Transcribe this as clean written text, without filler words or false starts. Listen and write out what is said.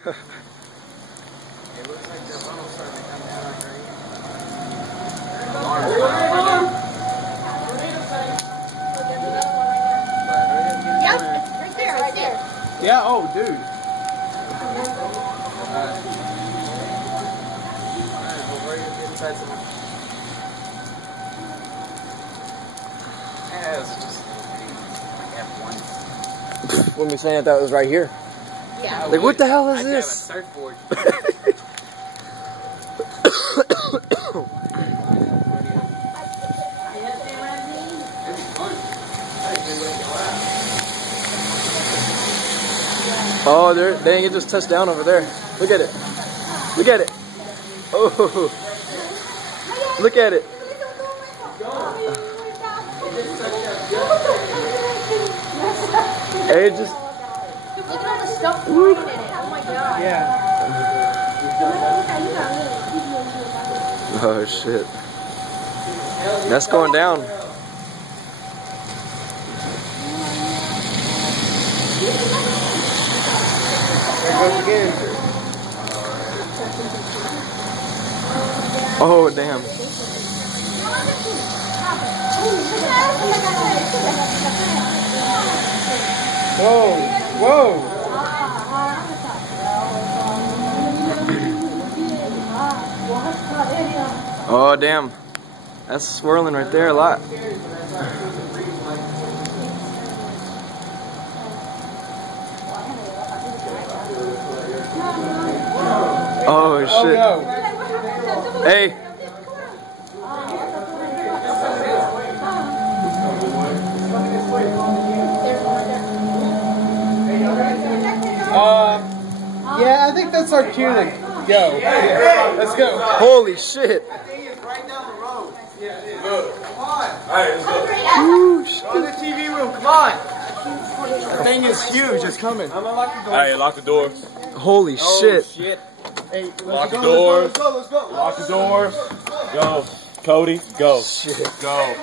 It looks like the funnel's starting to come down right here. Yep, right there, right there. Yeah, oh, dude. When we saying that was right here. Yeah. Like, what the hell is this? Surfboard. Oh, dang, it just touched down over there. Look at it. Look at it. Oh, look at it. Hey, it just. Look at all the stuff flying in it. Oh my god. Yeah. Oh shit. That's going down. There it goes again. Oh damn. Whoa, whoa. Oh damn. That's swirling right there a lot. Oh shit. Oh, no. Hey. Yeah, I think that's our cue to go. Let's go. Holy shit. That thing is right down the road. Yeah, it is. Come on. Alright, let's go. Ooh, shit. Go to the TV room, come on. The thing is huge, it's coming. I'm unlocking the door. Alright, lock the door. Holy shit. Shit. Hey, let's Lock the go, doors. let's go, let's go, let's go. Lock the doors. Go. Cody, go. Shit. Go.